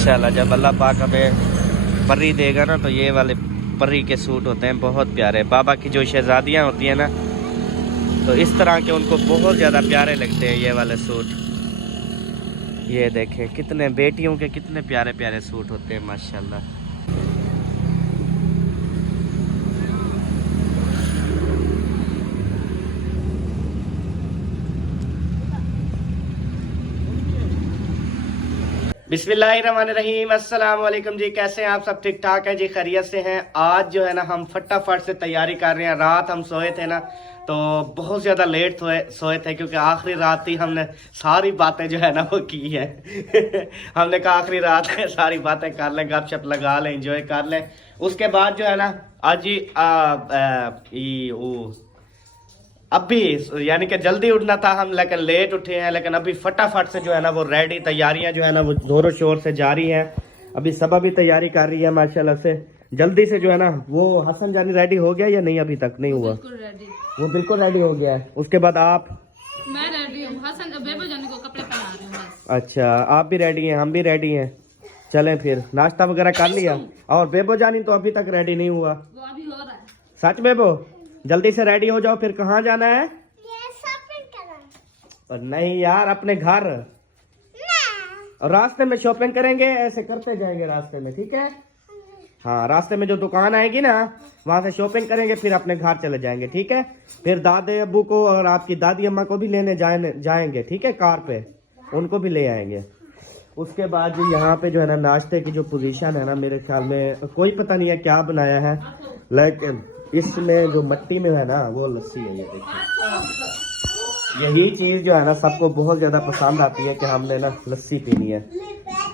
माशाल्लाह जब अल्लाह पाक हमें परी देगा ना, तो ये वाले परी के सूट होते हैं बहुत प्यारे। बाबा की जो शहजादियाँ होती हैं ना, तो इस तरह के उनको बहुत ज़्यादा प्यारे लगते हैं ये वाले सूट। ये देखें कितने बेटियों के कितने प्यारे प्यारे सूट होते हैं माशाल्लाह। बिस्मिल्लाहिर्रहमानिर्रहीम, अस्सलाम वालेकुम जी। कैसे हैं आप सब? ठीक ठाक है जी, खैरियत से हैं। आज जो है ना हम फटाफट से तैयारी कर रहे हैं। रात हम सोए थे ना, तो बहुत ज़्यादा लेट सोए थे, क्योंकि आखिरी रात ही हमने सारी बातें जो है ना वो की है। हमने कहा आखिरी रात है, सारी बातें कर लें, गपशप लगा लें, एंजॉय कर लें। उसके बाद जो है ना आज ही अभी यानी कि जल्दी उठना था हम, लेकिन लेट उठे हैं। लेकिन अभी फटाफट से जो है ना वो रेडी, तैयारियां जो है ना वो जोरों शोर से जारी हैं। अभी सब अभी तैयारी कर रही है माशाल्लाह से, जल्दी से जो है ना। वो हसन जानी रेडी हो गया या नहीं? अभी तक नहीं हुआ। वो बिल्कुल रेडी हो गया है। उसके बाद आप? मैं रेडी हूँ। हसन बेबो जानी को कपड़े पहना रही हूँ बस। अच्छा, आप भी रेडी हैं, हम भी रेडी हैं। चलें फिर, नाश्ता वगैरह कर लिया? और बेबो जानी तो अभी तक रेडी नहीं हुआ। वो अभी हो रहा है। सच बेबो? जल्दी से रेडी हो जाओ। फिर कहाँ जाना है? और नहीं यार, अपने घर। और रास्ते में शॉपिंग करेंगे, ऐसे करते जाएंगे रास्ते में, ठीक है? हाँ, रास्ते में जो दुकान आएगी ना वहां से शॉपिंग करेंगे, फिर अपने घर चले जाएंगे, ठीक है? फिर दादे अब्बू को और आपकी दादी अम्मा को भी लेने जाएंगे, ठीक है? कार पे उनको भी ले आएंगे। उसके बाद जो यहाँ पे जो है ना नाश्ते की जो पोजीशन है ना, मेरे ख्याल में कोई पता नहीं है क्या बनाया है, लेकिन इसमें जो मट्टी में है ना वो लस्सी है। ये देखिए, यही चीज जो है ना सबको बहुत ज्यादा पसंद आती है कि हमने ना लस्सी पीनी है।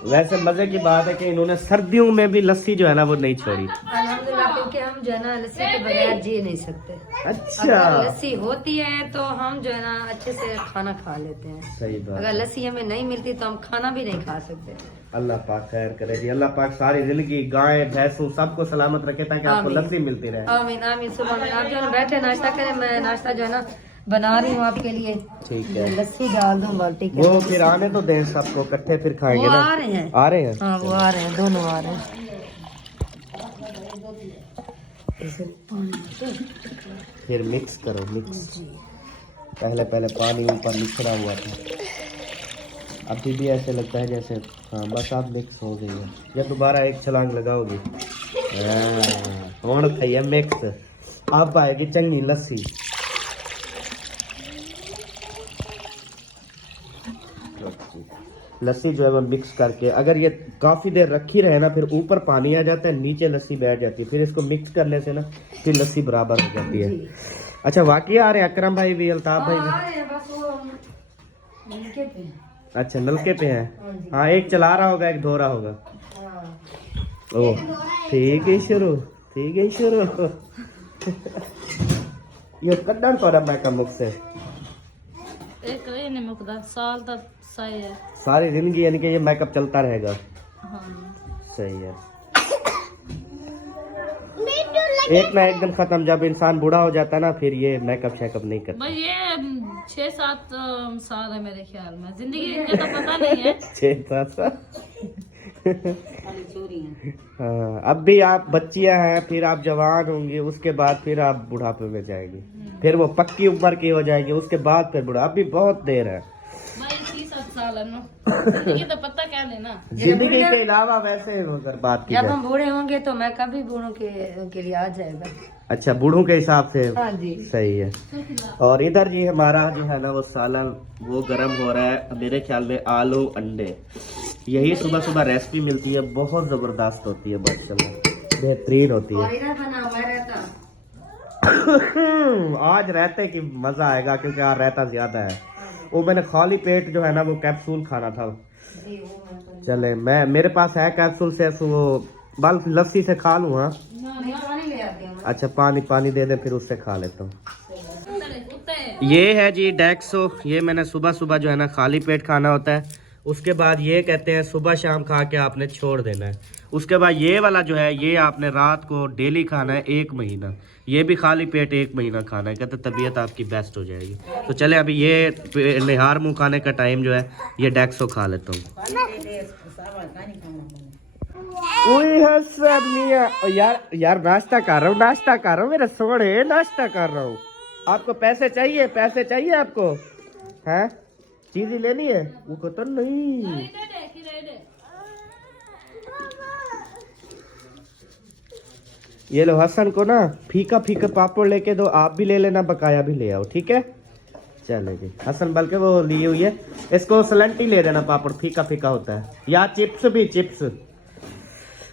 वैसे मजे की बात है कि इन्होंने सर्दियों में भी लस्सी जो है ना वो नहीं छोड़ी। अल्हम्दुलिल्लाह, क्योंकि हम जो है ना लस्सी के बगैर जी नहीं सकते। अच्छा, अगर लस्सी होती है तो हम जो है ना अच्छे से खाना खा लेते हैं। सही बात। अगर लस्सी हमें नहीं मिलती तो हम खाना भी नहीं खा सकते। अल्लाह पाक खैर करे जी, अल्लाह पाक सारी जिंदगी गाय भैंसों सबको सलामत रखे, ताकि आपको लस्सी मिलती रहे। आमीन आमीन। सुबह में आप जो है बैठे नाश्ता करें, मैं नाश्ता जो है ना बना रही हूँ आपके लिए। ठीक है, लस्सी डाल दूँ बाल्टी के। वो फिर आने तो दें सबको, इकट्ठे फिर खाएंगे वो ना। आ रहे हैं। आ रहे हैं? हाँ वो आ रहे हैं, दोनों आ रहे हैं। फिर मिक्स करो, मिक्स। पहले पानी ऊपर निचड़ा हुआ था, अभी भी ऐसे लगता है जैसे, हाँ बस आप मिक्स हो गई है। या दोबारा एक छलांग लगाओगी? हाँ खाइए मिक्स। अब आएगी चंगी लस्सी। लस्सी जो है वो मिक्स करके, अगर ये काफी देर रखी रहे ना, फिर ऊपर पानी आ जाता है, नीचे लस्सी बैठ जाती है। फिर इसको मिक्स करने से ना फिर लस्सी बराबर हो जाती है। अच्छा, वाकई आ रहे हैं अकरम भाई भी, अल्ताफ भाई भी? अच्छा, नलके पे हैं। हाँ, एक चला रहा होगा, एक धो रहा होगा। ओह ठीक है, शुरू ठीक है, शुरू। ये कड्डन तो मैं का मुख से एक नहीं मुकदा साल तक सही है, सारी जिंदगी, यानी कि ये मेकअप चलता रहेगा। हाँ। सही है, एक ना एक दिन खत्म। जब इंसान बूढ़ा हो जाता है ना, फिर ये मेकअप शेकअप नहीं करता। भाई ये 6-7 साल है मेरे ख्याल में, जिंदगी इनका तो पता नहीं है। 6-7 साल। हाँ, अब भी आप बच्चियां हैं, फिर आप जवान होंगी, उसके बाद फिर आप बुढ़ापे में जाएंगी, फिर वो पक्की उम्र की हो जाएगी, उसके बाद फिर बुढ़ा। अभी बहुत देर है भाई, 6-7 साल है ना, जिंदगी तो पता क्या लेना। जिंदगी के अलावा। वैसे अगर बात की जब जाए, हम बूढ़े होंगे तो मैं कभी बूढ़ों के लिए आ जाएगा। अच्छा, बूढ़ों के हिसाब से। हाँ जी, सही है। और इधर जी हमारा जो है ना वो सालन वो गर्म हो रहा है, मेरे ख्याल में आलू अंडे। यही सुबह सुबह रेसिपी मिलती है, बहुत जबरदस्त होती है माशाल्लाह, बेहतरीन होती है। और इधर बना हुआ रहता। आज रहते की मजा आएगा, क्योंकि आज रहता ज्यादा है। वो मैंने खाली पेट जो है ना वो कैप्सूल खाना था। चले, मेरे पास है कैप्सूल, से वो बल्ब लस्सी से खा लूँ। हाँ अच्छा, पानी दे दे, फिर उससे खा लेता हूँ। ये है जी डेक्सो, ये मैंने सुबह सुबह जो है ना खाली पेट खाना होता है। उसके बाद ये कहते हैं सुबह शाम खा के आपने छोड़ देना है। उसके बाद ये वाला जो है ये आपने रात को डेली खाना है 1 महीना। ये भी खाली पेट 1 महीना खाना है, कहते तबीयत आपकी बेस्ट हो जाएगी। तो चले अभी ये निहार मुँह खाने का टाइम जो है ये डेक्सो खा लेता हूँ। यार नाश्ता कर रहा हूँ, नाश्ता कर रहा हूँ मेरे सोने, नाश्ता कर रहा हूँ। आपको पैसे चाहिए, पैसे चाहिए आपको? हैं चीज ही लेनी है? वो कहता नहीं। ये लो हसन को ना फीका फीका पापड़ लेके दो, आप भी ले लेना, बकाया भी ले आओ, ठीक है? चले जी हसन बल्कि वो ली हुई है, इसको सलंटी ले देना, पापड़ फीका फीका होता है, या चिप्स भी चिप्स।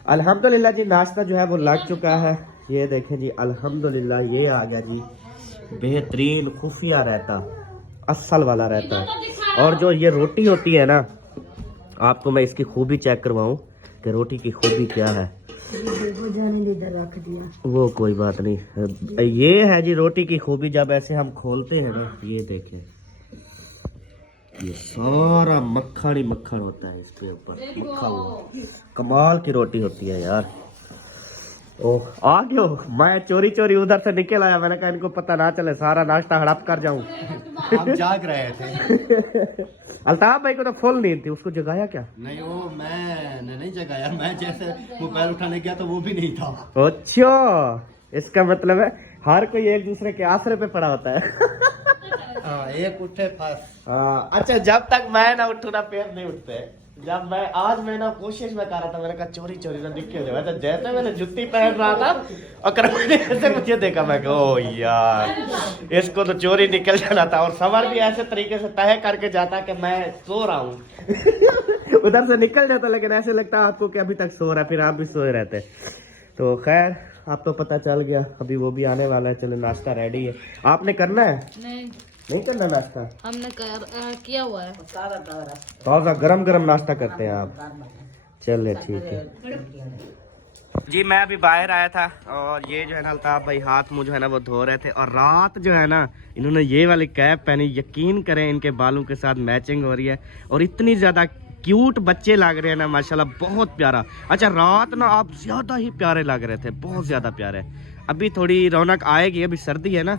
अल्हम्दुलिल्लाह जी नाश्ता जो है वो लग चुका है। ये देखें जी अल्हम्दुलिल्लाह ये आ गया जी बेहतरीन खुफिया रहता, असल वाला रहता है। और जो ये रोटी होती है ना, आपको मैं इसकी खूबी चेक करवाऊं कि रोटी की खूबी क्या है। रख दिया वो कोई बात नहीं, ये है जी रोटी की खूबी। जब ऐसे हम खोलते हैं ना, ये देखें ये सारा मक्खन ही मक्खन होता है इसके ऊपर, मक्खा हुआ। कमाल की रोटी होती है यार। ओह आ गयो, मैं चोरी चोरी उधर से निकल आया, मैंने कहा इनको पता ना चले, सारा नाश्ता हड़प कर जाऊं। आप जाग रहे थे। अल्ताफ भाई को तो फुल नींद थी, उसको जगाया क्या? नहीं वो मैंने नहीं जगाया, मैं जैसे मोबाइल उठाने गया तो वो भी नहीं था। अच्छा इसका मतलब है हर कोई एक दूसरे के आसरे पे पड़ा होता है। एक उठे पास। अच्छा जब तक मैं ना उठू ना पैर नहीं उठते। जब मैं ना कोशिश में कर रहा था, मैंने कहा चोरी चोरी ना दिखे हो जाए, तो जैसे मैंने जुत्ती पहन रहा था और ऐसे मुझे देखा, मैं कहा ओ यार इसको तो चोरी निकल जाना था। और सवार भी ऐसे तरीके से तय करके जाता कि मैं सो रहा हूँ। उधर से निकल जाता, लेकिन ऐसे लगता आपको कि अभी तक सो रहा है, फिर आप भी सोए रहते। तो खैर आप तो पता चल गया, अभी वो भी आने वाला है। चलो नाश्ता रेडी है, आपने करना है? नहीं करना नाश्ता? हमने किया हुआ है, ताज़ा गरम गरम नाश्ता करते हैं आप। चलिए ठीक है जी। मैं अभी बाहर आया था और ये जो है ना अल्ताफ भाई हाथ मुंह जो है ना वो धो रहे थे, और रात जो है ना इन्होंने ये वाली कैप पहनी, यकीन करें इनके बालों के साथ मैचिंग हो रही है और इतनी ज़्यादा क्यूट बच्चे लग रहे हैं ना माशाल्लाह, बहुत प्यारा। अच्छा रात ना आप ज़्यादा ही प्यारे लग रहे थे, बहुत ज़्यादा प्यारे। अभी थोड़ी रौनक आएगी, अभी सर्दी है ना,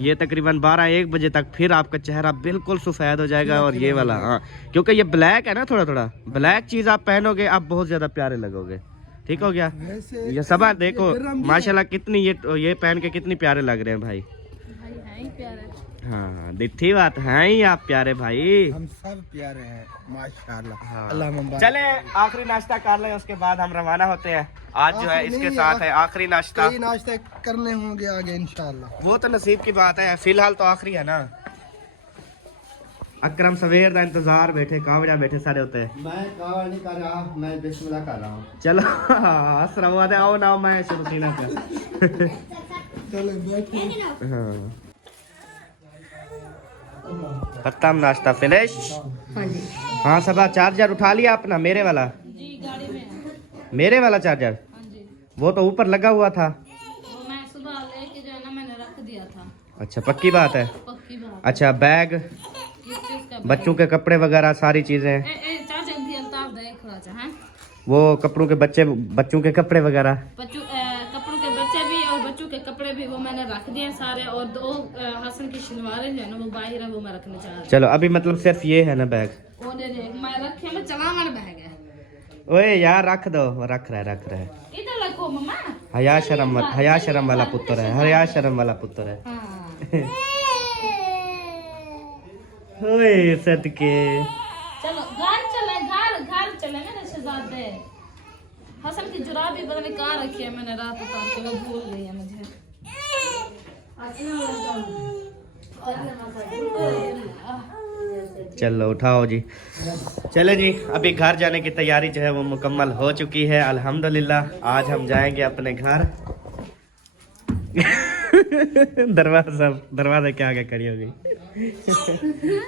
ये तकरीबन 12-1 बजे तक फिर आपका चेहरा बिल्कुल सफ़ेद हो जाएगा। और ये वाला हाँ, क्योंकि ये ब्लैक है ना, थोड़ा थोड़ा ब्लैक चीज़ आप पहनोगे आप बहुत ज़्यादा प्यारे लगोगे। ठीक हो गया? ये सब देखो माशाल्लाह कितनी ये पहन के कितनी प्यारे लग रहे हैं भाई। हाँ दिखी बात है ही, आप प्यारे भाई, हम सब प्यारे हैं माशाल्लाह। हाँ। चले आखिरी नाश्ता कर लें, उसके बाद हम रवाना होते हैं। आज जो है इसके साथ है आखिरी नाश्ता। कई नाश्ते करने होंगे आगे इंशाल्लाह, वो तो नसीब की बात है, फिलहाल तो आखिरी है ना। अकरम सवेर का इंतजार बैठे, कावड़ा बैठे सारे होते हैं। मैं कावड़ नहीं कर रहा, मैं बिस्मिल्लाह कर रहा हूँ। चलो हंस रहा है, आओ ना मैं शुरू सीना पे। चलो बैठो। हाँ खत्म नाश्ता फिनिश। हाँ सबा चार्जर उठा लिया अपना, मेरे वाला जी गाड़ी में है। मेरे वाला चार्जर? हाँ जी, वो तो ऊपर लगा हुआ था। वो मैं सुबह लेके जो है ना मैंने रख दिया था। अच्छा पक्की बात है? पक्की बात। अच्छा बैग, किस चीज का? बच्चों के कपड़े वगैरह सारी चीजें, चाचा भी अल्ताफ देख रहा था हैं, वो कपड़ों के बच्चों के कपड़े वगैरह, कपड़ों के बच्चे भी और बच्चों के कपड़े भी वो मैंने रख दिए सारे। और 2 हसन की शलवारें जो है ना वो बाहर है, वो मैं रखना चाह रहा चलो अभी मतलब सिर्फ ये है ना बैग? हूँ। मैं रखे में चलावन बैग है। ओए यार रख दो, रख रहा है। इधर रखो मम्मा। हया शर्म वाला पुत्र है, हया शर्म वाला पुत्र है। हाँ। ओए सदके। चलो घर चलेंगे ना शहजादे। हसन की जुराब भी पता नहीं कहाँ रखी है, मैंने रात उतार के वो भूल गई है मुझे। चलो उठाओ जी। चले जी अभी घर जाने की तैयारी जो है वो मुकम्मल हो चुकी है अल्हम्दुलिल्लाह। आज हम जाएंगे अपने घर। दरवाजा के आगे खड़ी हो गई।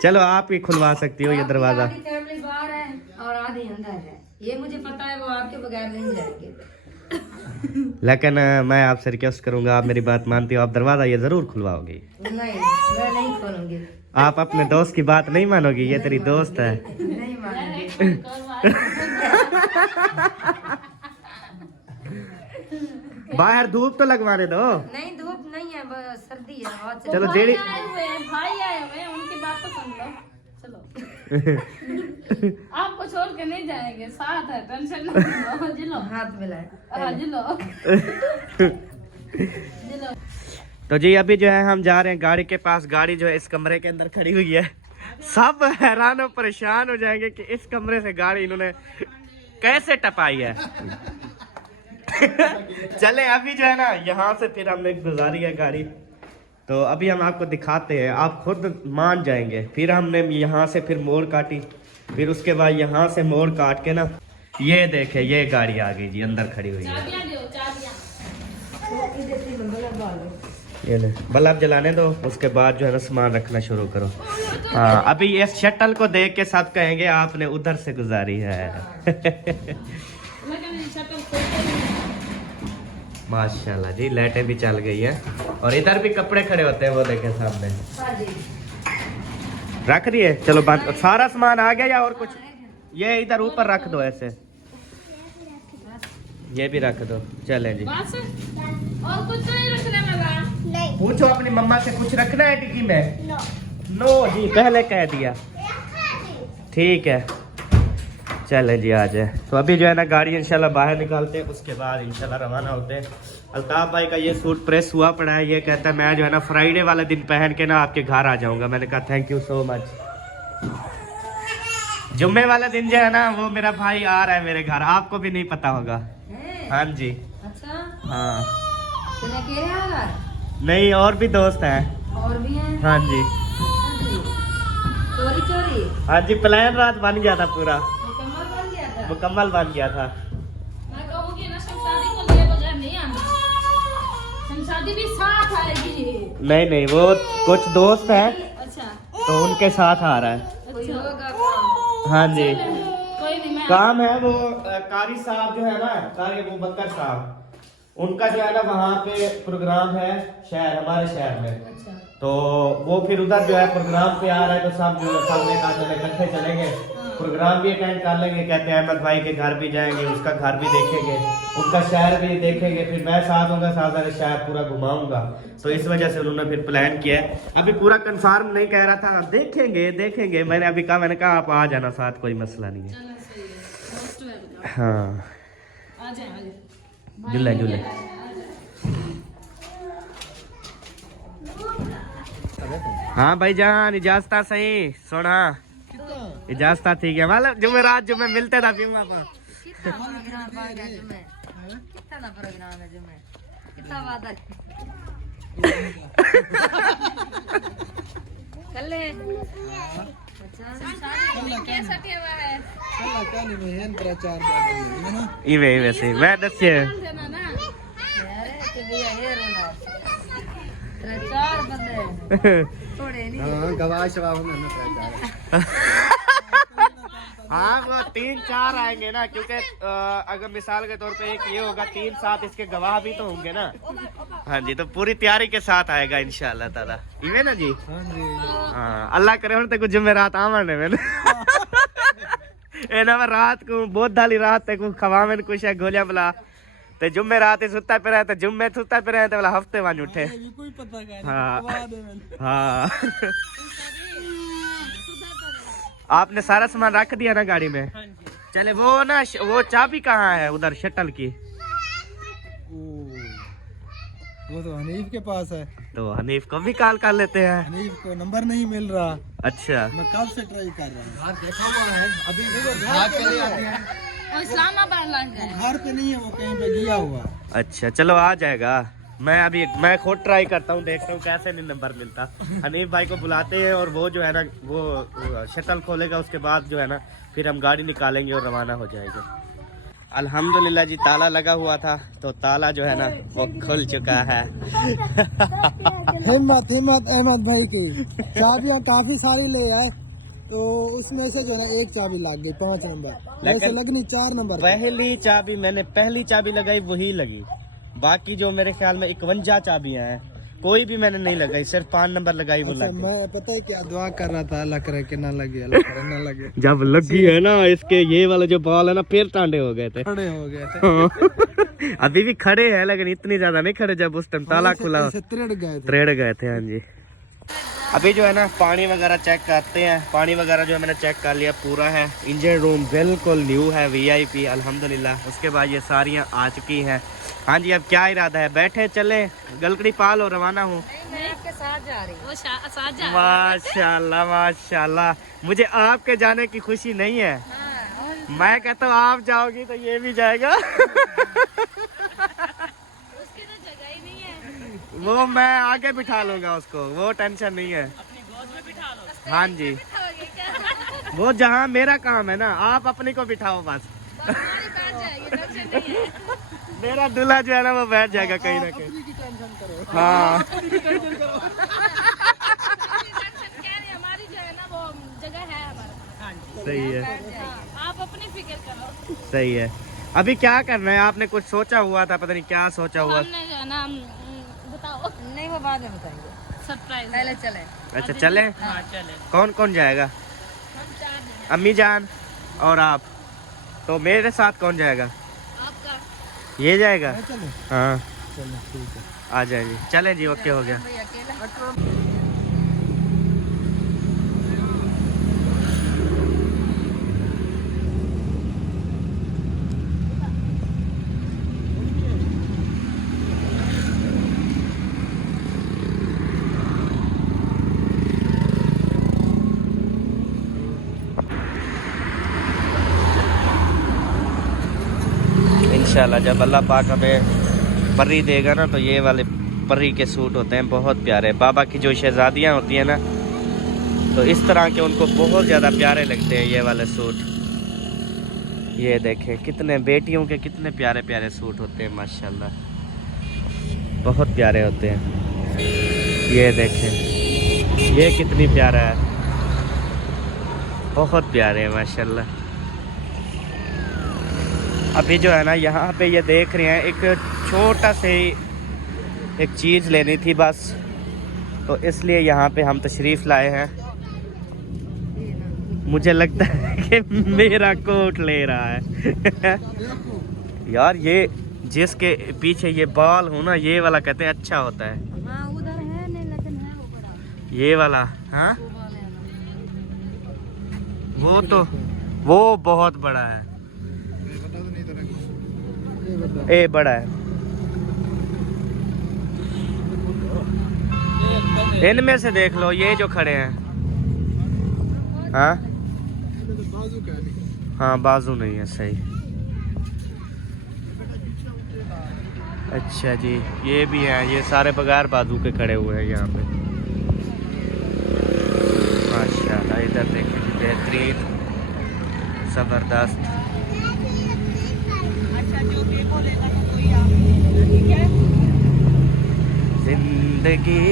चलो आप ही खुलवा सकती हो ये दरवाजा। फैमिली बाहर है और आधी अंदर है, ये मुझे पता है, वो आपके बगैर नहीं जाएंगे। लेकिन मैं आपसे रिक्वेस्ट करूंगा, आप मेरी बात मानती हो, आप दरवाजा ये जरूर खुलवाओगी? नहीं मैं नहीं खोलूंगी। आप अपने दोस्त की बात नहीं मानोगी? ये तेरी दोस्त है। नहीं मानूंगी। बाहर धूप तो लगवाने दो। नहीं धूप नहीं है, बस सर्दी है, बहुत चलो भाई जेडी आए हुए हैं, भाई आए हुए हैं, उनकी बात तो सुन लो। चलो आपको छोड़ के नहीं जाएंगे, साथ है, टेंशन मत लो। जिलो हाथ मिलाए। हाँ, जिलो जिलो। तो जी अभी जो है हम जा रहे हैं गाड़ी के पास। गाड़ी जो है इस कमरे के अंदर खड़ी हुई है। सब हैरान और परेशान हो जाएंगे कि इस कमरे से गाड़ी इन्होंने कैसे टपाई है। चले अभी जो है ना यहाँ से फिर हमने गुजारी है गाड़ी, तो अभी हम आपको दिखाते हैं, आप खुद मान जाएंगे। फिर हमने यहाँ से फिर मोड़ काटी, फिर उसके बाद यहाँ से मोड़ काट के ना ये देखे ये गाड़ी आ गई जी, अंदर खड़ी हुई है। चाबियां दो, चाबियां। ये ले बल्ब जलाने दो, उसके बाद जो है ना सामान रखना शुरू करो। हाँ अभी ये शटल को देख के सब कहेंगे आपने उधर से गुजारी है। माशाल्लाह जी, लाइटें भी चल गई हैं और इधर भी कपड़े खड़े होते हैं, वो देखें सामने रख दिए। चलो बंद, सारा सामान आ गया या और कुछ? ये इधर ऊपर रख दो, ऐसे ये भी रख दो। चले जी, बस और कुछ नहीं रखने वाला? नहीं। पूछो अपनी मम्मा से, कुछ रखना है टिक्की में? नो जी, पहले कह दिया। ठीक है चले जी, आ जाए। तो अभी जो है ना गाड़ी इंशाल्लाह बाहर निकालते हैं, उसके बाद इंशाल्लाह रवाना होते हैं। अल्ताफ भाई का ये सूट प्रेस हुआ पड़ा है, ये कहता है मैं जो है ना फ्राइडे वाले दिन पहन के ना आपके घर आ जाऊंगा। मैंने कहा थैंक यू सो मच। जुम्मे वाले दिन जो है ना वो मेरा भाई आ रहा है मेरे घर, आपको भी नहीं पता होगा। हाँ जी। अच्छा हाँ तूने अकेले आ रहा है? नहीं, और भी दोस्त हैं। और भी हैं? हाँ जी। चोरी चोरी? हाँ जी, प्लान रात बन गया था, पूरा मुकम्मल बन गया था। मुकम्मल बन गया था। मैं कहूँगी ना शमशादी को लिए बगैर नहीं आना, शमशादी भी साथ आएगी। नहीं नहीं, वो कुछ दोस्त हैं अच्छा तो उनके साथ आ रहा है। कोई होगा काम? हाँ जी, कोई नहीं, मैं काम है। वो कारी साहब जो है ना, कारी अबू बकर साहब, उनका जो है ना वहाँ पे प्रोग्राम है शहर, हमारे शहर में। अच्छा तो वो फिर उधर जो है प्रोग्राम पे आ रहा है, तो सब जो सब ने कहा चले इकट्ठे चलेंगे, प्रोग्राम भी अटेंड कर लेंगे। कहते हैं अहमद भाई के घर भी जाएंगे, उसका घर भी देखेंगे, उनका शहर भी देखेंगे, फिर मैं साथ होगा, साथ सारे शहर पूरा घुमाऊंगा। तो इस वजह से उन्होंने फिर प्लान किया है। अभी पूरा कंफर्म नहीं कह रहा था, देखेंगे देखेंगे। मैंने अभी कहा, मैंने कहा आप आ जाना साथ, कोई मसला नहीं है। चलो सही है, मोस्ट वेलकम। हाँ आ जाए, आ जाए। जुल्ले जुल्ले। हाँ भाई जान, इजाजत सही सोना, इजाजत ठीक है। मतलब जुमेरात जुम्मे मिलते था फिर वहाँ पर। कितना प्रोग्राम है जुम्मे? कितना प्रोग्राम है जुम्मे? कितना वादा कर ले? इवे इवे से मैं दसिए चार बंदे थोड़े नहीं। गवाह शवाह हाँ वो 3-4 आएंगे ना, क्योंकि अगर मिसाल के तौर पे एक ये होगा, 3 साथ इसके गवाह भी तो होंगे ना। हाँ जी, तो पूरी तैयारी के साथ आएगा इंशाल्लाह ताला। इवे ना जी। हाँ अल्लाह करे हम तक जुमेरात आवन में ए ना रात को बहुत दाली रात तक खवा में कुछ है गोलियां बुला ते जुम्मे रात सुता पे रहे, जुम्मे सुता पे रहे, वाला हफ्ते वन उठे। हाँ हाँ आपने सारा सामान रख दिया ना गाड़ी में? चले वो ना वो चाबी कहाँ है उधर शटल की? वो तो हनीफ के पास है। तो हनीफ को भी कॉल कर लेते हैं। हनीफ को नंबर नहीं मिल रहा। अच्छा मैं कब से ट्राई कर रहा हूँ। देखा हुआ है अभी घर पे ले आते हैं। और इस्लामाबाद लग गए। घर पे नहीं है, वो कहीं पे गया हुआ। अच्छा चलो आ जाएगा। मैं खुद ट्राई करता हूँ, देखता हूँ कैसे नहीं नंबर मिलता। हनीफ भाई को बुलाते हैं और वो जो है ना वो शटल खोलेगा, उसके बाद जो है ना फिर हम गाड़ी निकालेंगे और रवाना हो जाएंगे। अल्हम्दुलिल्लाह जी, ताला लगा हुआ था तो ताला जो है ना वो खुल चुका है। हिम्मत अहमद भाई की चाबियाँ काफी सारी ले आए, तो उसमें से जो है ना एक चाबी लग गई 5 नंबर, वैसे लगनी 4 नंबर। पहली चाबी मैंने पहली चाबी लगाई वही लगी, बाकी जो मेरे ख्याल में 51 चाबियां हैं कोई भी मैंने नहीं लगाई, सिर्फ 5 नंबर लगाई, वो अच्छा, लग गई। मैं पता है क्या दुआ कर रहा था, अल्लाह करे कि ना लगे, अल्लाह करे ना लगे। जब लगी है ना इसके ये वाले जो बाल है ना फिर टांडे हो गए थे। खड़े हो गए थे। अभी भी खड़े हैं लेकिन इतनी ज्यादा नहीं खड़े जब उस टाइम ताला खुला ऐसे त्रेड़ गए थे। त्रेड़ गए थे। हाँ जी, अभी जो है ना पानी वगैरह चेक करते हैं। पानी वगैरह जो है मैंने चेक कर लिया, पूरा है। इंजन रूम बिल्कुल न्यू है, VIP अल्हम्दुलिल्लाह। उसके बाद ये सारियाँ आ चुकी हैं। हाँ जी, अब क्या इरादा है, बैठे चले गलकड़ी पाल और रवाना हूँ? मैं आपके साथ जा रही हूँ। वो साजा माशाल्लाह माशाल्लाह, मुझे आपके जाने की खुशी नहीं है। मैं कहता हूँ आप जाओगी तो ये भी जाएगा। उसकी तो जगह ही नहीं है। वो मैं आगे बिठा लूंगा उसको, वो टेंशन नहीं है। हाँ जी, वो जहाँ मेरा काम है ना, आप अपनी को बिठाओ बस। हमारी बैठ जाएगी, टेंशन नहीं है। मेरा दूल्हा जो है ना वो बैठ जाएगा कहीं ना कहीं। हाँ टेंशन क्या नहीं, हमारी जो है ना वो जगह है हमारे पास। सही है, आप अपनी फिक्र करो। सही है। अभी क्या करना है, आपने कुछ सोचा हुआ था, पता नहीं क्या सोचा हुआ। हमने जो है ना बताओ, नहीं, वो बाद में बताएंगे, सरप्राइज। पहले चले। अच्छा चले, हाँ चले। कौन कौन जाएगा? हम 4 दिन। अम्मी जान और आप, तो मेरे साथ कौन जाएगा? आपका ये जाएगा? चलो हाँ चलो ठीक है। आ जाए जी, चले जी, ओके हो गया। भाई अकेला इंशाल्लाह जब अल्लाह पाक हमें परी देगा ना, तो ये वाले परी के सूट होते हैं बहुत प्यारे। बाबा की जो शहजादियाँ होती हैं ना, तो इस तरह के उनको बहुत ज़्यादा प्यारे लगते हैं ये वाले सूट। ये देखें कितने बेटियों के कितने प्यारे प्यारे सूट होते हैं माशाल्लाह, बहुत प्यारे होते हैं। ये देखें ये कितनी प्यारा है, बहुत प्यारे हैं माशाल्लाह। अभी जो है ना यहाँ पे ये देख रहे हैं, एक छोटा से एक चीज़ लेनी थी बस, तो इसलिए यहाँ पे हम तशरीफ़ लाए हैं। मुझे लगता है कि मेरा कोट ले रहा है। यार ये जिसके पीछे ये बाल हो ना, ये वाला कहते हैं अच्छा होता है। हाँ उधर है नहीं, लेकिन है वो बड़ा ये वाला, हाँ वो वाले हैं। वो तो वो बहुत बड़ा है, ए बड़ा है। इनमें से देख लो ये जो खड़े हैं। हाँ हाँ बाजू नहीं है, सही। अच्छा जी, ये भी है, ये सारे बगैर बाजू के खड़े हुए हैं यहाँ पे माशाल्लाह। इधर देखें बेहतरीन जबरदस्त। जिंदगी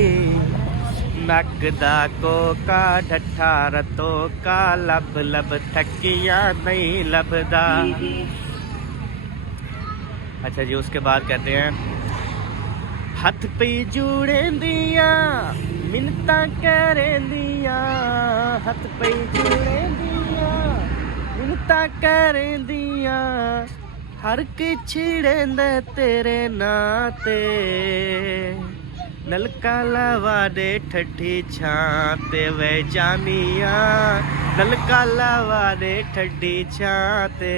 नकदा को का ढट्ठा रतो का लब लब थकिया नहीं लभदा। अच्छा जी, उसके बाद कहते हैं हथ पे जुड़े दिया मिन्नता करें दिया, हथ पे जुड़े दिया मिन्नता करें दिया, हर के छिड़ेंदे तेरे नाते, नलका लवा दे ठठी छाते वे जानिया, नलका लवा दे ठठी छाते।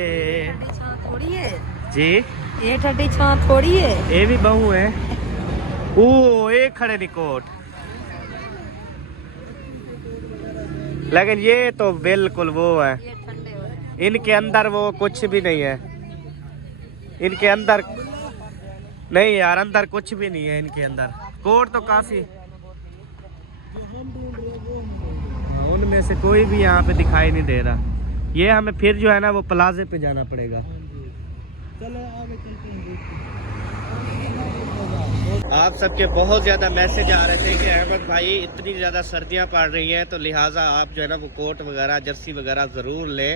ठंडी छां थोड़ी है जी, ये ठंडी छां थोड़ी है। ये भी बहू है। ओ एक खड़े निकोट, लेकिन ये तो बिल्कुल वो है, ये ठंडे हो रहे हैं। इनके अंदर वो कुछ भी नहीं है, इनके अंदर नहीं यार, अंदर कुछ भी नहीं है इनके अंदर। कोट तो काफी, उनमें से कोई भी यहाँ पे दिखाई नहीं दे रहा। ये हमें फिर जो है ना वो प्लाजे पे जाना पड़ेगा। चलो आगे चलते हैं। आप सबके बहुत ज़्यादा मैसेज आ रहे थे कि अहमद भाई इतनी ज़्यादा सर्दियाँ पड़ रही हैं, तो लिहाजा आप जो है ना वो कोट वगैरह जर्सी वगैरह ज़रूर लें।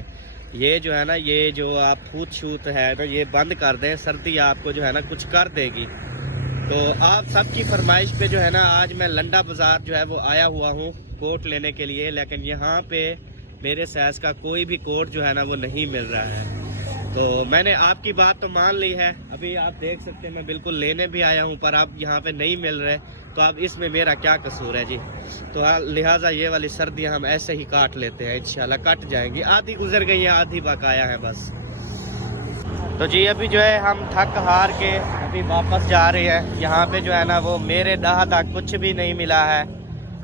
ये जो है ना, ये जो आप फूट शूट है ना, ये बंद कर दें, सर्दी आपको जो है ना कुछ कर देगी। तो आप सबकी फरमाइश पे जो है ना आज मैं लंडा बाज़ार जो है वो आया हुआ हूँ कोट लेने के लिए, लेकिन यहाँ पे मेरे साइज़ का कोई भी कोट जो है ना वो नहीं मिल रहा है। तो मैंने आपकी बात तो मान ली है, अभी आप देख सकते हैं मैं बिल्कुल लेने भी आया हूँ पर आप यहाँ पे नहीं मिल रहे, तो अब इसमें मेरा क्या कसूर है जी। तो लिहाजा ये वाली सर्दियाँ हम ऐसे ही काट लेते हैं, इंशाल्लाह कट जाएंगी, आधी गुजर गई है आधी बकाया है बस। तो जी अभी जो है हम थक हार के अभी वापस जा रहे हैं। यहाँ पे जो है ना वो मेरे दादा कुछ भी नहीं मिला है,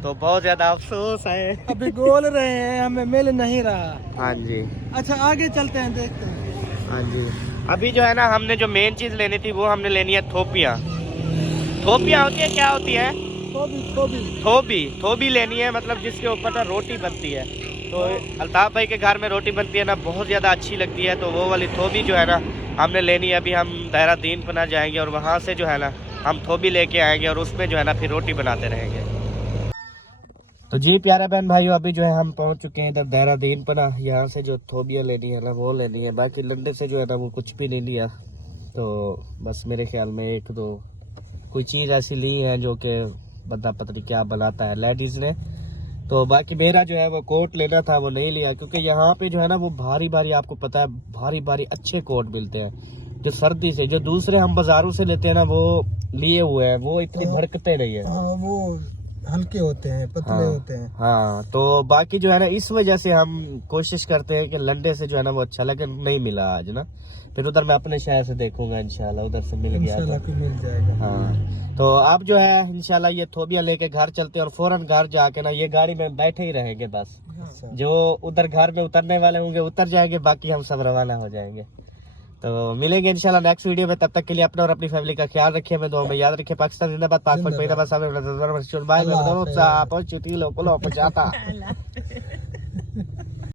तो बहुत ज़्यादा अफसोस है। अभी बोल रहे हैं हमें मिल नहीं रहा। हाँ जी, अच्छा आगे चलते हैं, देखते हैं। हाँ जी। अभी जो है ना हमने जो मेन चीज़ लेनी थी वो हमने लेनी है थोपियाँ। थोपियाँ होती है, क्या होती है? थोबी लेनी है, मतलब जिसके ऊपर ना रोटी बनती है। तो अल्ताफ भाई के घर में रोटी बनती है ना, बहुत ज़्यादा अच्छी लगती है, तो वो वाली थोबी जो है ना हमने लेनी है। अभी हम देहरादून पना जाएंगे और वहाँ से जो है ना हम थोबी लेके आएंगे और उसमें जो है ना फिर रोटी बनाते रहेंगे। तो जी प्यारे बहन भाइयों, अभी जो है हम पहुँच चुके हैं इधर देहरादून पना। यहाँ से जो थोबियाँ लेनी है ना वो लेनी है, बाकी लंडे से जो है ना वो कुछ भी नहीं लिया। तो बस मेरे ख्याल में एक दो कोई चीज़ ऐसी ली है जो कि बंदा पता नहीं क्या बनाता है लेडीज़ ने। तो बाकी मेरा जो है वो कोट लेना था वो नहीं लिया, क्योंकि यहाँ पे जो है ना वो भारी भारी, आपको पता है भारी भारी अच्छे कोट मिलते हैं जो सर्दी से, जो दूसरे हम बाजारों से लेते हैं ना वो लिए हुए हैं, वो इतनी भड़कते नहीं है। हाँ, वो हल्के होते हैं, पतले होते हैं। हाँ, तो बाकी जो है ना इस वजह से हम कोशिश करते हैं कि लंडे से जो है ना वो अच्छा, लेकिन नहीं मिला आज ना। फिर उधर मैं अपने शहर से देखूंगा, इंशाल्लाह उधर से मिल गया तो मिल जाएगा। हाँ, तो अब जो है इंशाल्लाह ये थोबियाँ लेके घर चलते हैं और फौरन घर जाके ना ये गाड़ी में बैठे ही रहेंगे बस। जो उधर घर में उतरने वाले होंगे उतर जाएंगे, बाकी हम सब रवाना हो जाएंगे। तो मिलेंगे इंशाल्लाह नेक्स्ट वीडियो में, तब तक के लिए अपने और अपनी फैमिली का ख्याल रखिए, मैं दुआ में याद रखिए। पाकिस्तान जिंदाबाद, पाक बाय बाय।